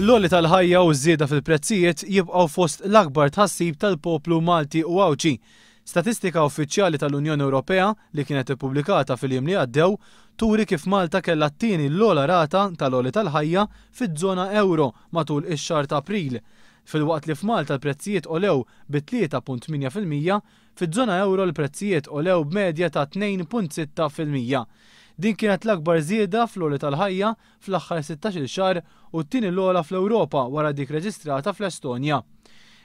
L-għoli tal-ħajja u żieda fil-prezzijiet jibqgħu fost l-akbar tħassib tal-poplu Malti u Awċi. Statistika uffiċjali tal-Unjoni Ewropea li kienet ippubblikata fil-jiem li għaddew turi kif Malta kellha t-tieni l-ogħla rata tal-għoli tal-ħajja fiż-żona euro matul ix-xahar ta' April. Fil-waqt li f'Malta l-prezzijiet għolew bi 3.8%, fiż-żona euro l-prezzijiet għolew b'medja ta' 2.6%. Din kienet l-akbar żieda fl-għoli tal-ħajja fl-aħħar 16-il xahar u t-tieni l-ogħla fl-Ewropa wara dik reġistrata fl-Estonja.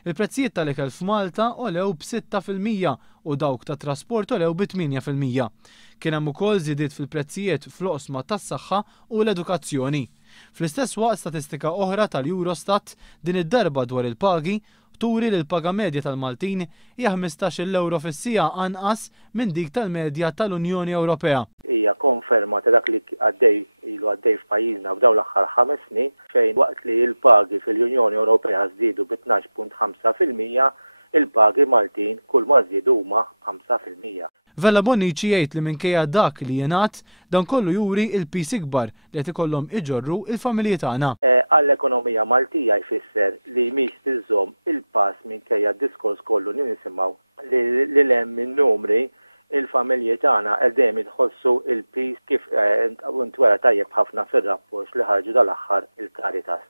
Il-prezzijiet tal-ikel f'Malta għolew b'6% u dawk tat trasport għolew b'8%. Kien hemm ukoll żiediet fil-prezzijiet fl-oqsma tas-saħħa u l-edukazzjoni. Fl-istess waqt statistika oħra tal-Eurostat din id-darba dwar il-pagi turi li l-paga medja tal-Maltin hija 15 euro fis-siegħa anqas minn dik tal-medja tal-Unjoni Ewropea. Konferma ta' dak li għaddej f'pajjiżna f'dawn l-aħħar 5 snin fejn waqt li l-pagi fil-Unjoni Ewropea żdiedu b'12.5%, il-pagi Maltin kull ma żdiedu huma 5%. Vella Bonnici jgħid li minkejja dak li jingħad dan kollu juri il-pis ikbar li qed ikollhom iġorru il-familji tagħna. Għall-ekonomija Maltija jfisser li mhix tiżżomm il-pass minkejja d-diskors kollu li nisimgħu li hemm min-numri il-familji tagħna qegħdin idħossu il-pis kif ntwera tajjeb ħafna fir-rapport li ħarġu dal-aħħar il-Caritas.